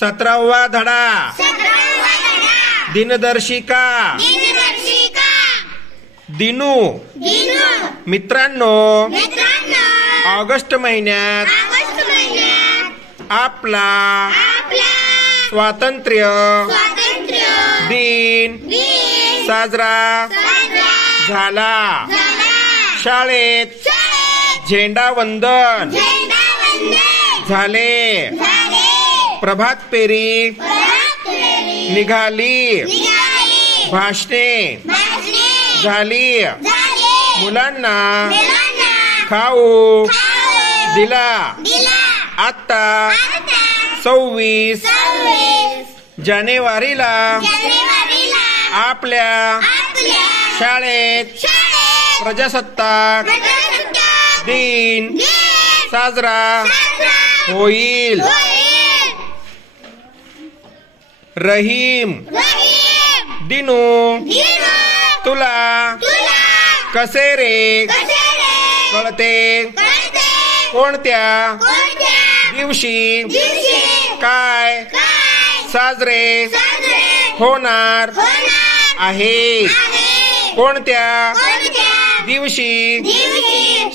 17वा धडा दिनदर्शिका दिनू मित्रांनो, ऑगस्ट महिन्यात आपला स्वातंत्र्य दिन साजरा झाला. शाळेत झेंडावंदन झाले. प्रभात फेरी निघाली. भाषणे झाली. मुलांना खाऊ दिला. आता 26 जानेवारीला आपल्या शाळेत प्रजासत्ताक दिन साजरा होईल. रहीम दिनू, तुला कसे रे कळते कोणत्या दिवशी काय साजरे होणार आहे? कोणत्या दिवशी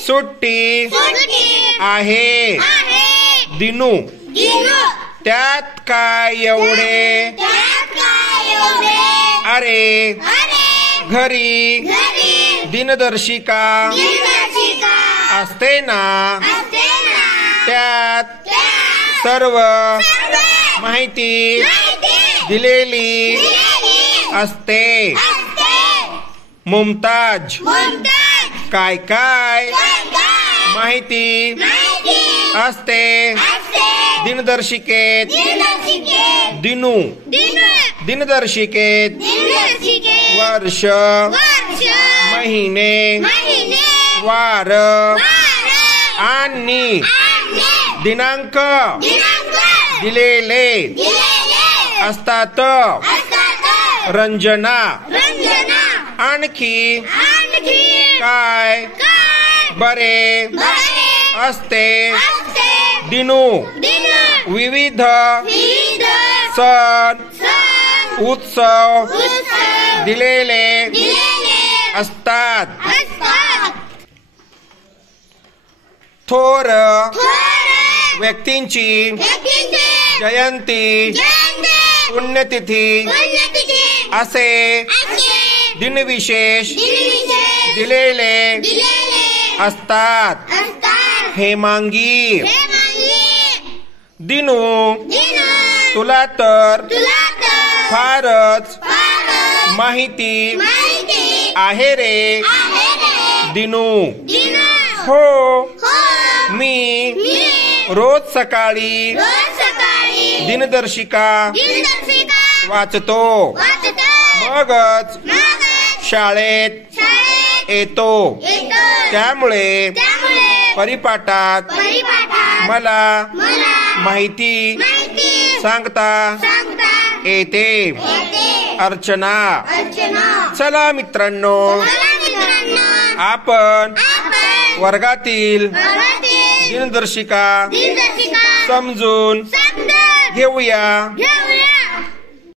सुट्टी आहे? दिनू, त्यात काय एवढे? अरे घरी दिनदर्शिका असते ना, त्यात सर्व माहिती दिलेली असते. मुमताज, काय काय माहिती असते दिनदर्शिकेत? दिनू, दिनदर्शिकेत वर्ष, महिने, वार आणि दिनांक दिलेले असतात. रंजना, आणखी काय बरे असते? दिनू, विविध सण उत्सव दिलेले असतात. थोर व्यक्तींची जयंती, पुण्यतिथी असे दिनविशेष दिलेले असतात. हेमांगी, दिनू, तुला तर फारच माहिती आहे रे. दिनू, हो, मी रोज सकाळी दिनदर्शिका वाचतो, मगच शाळेत येतो. त्यामुळे परिपाठात मला माहिती सांगता येते. अर्चना, चला मित्रांनो, आपण वर्गातील दिनदर्शिका समजून घेऊया.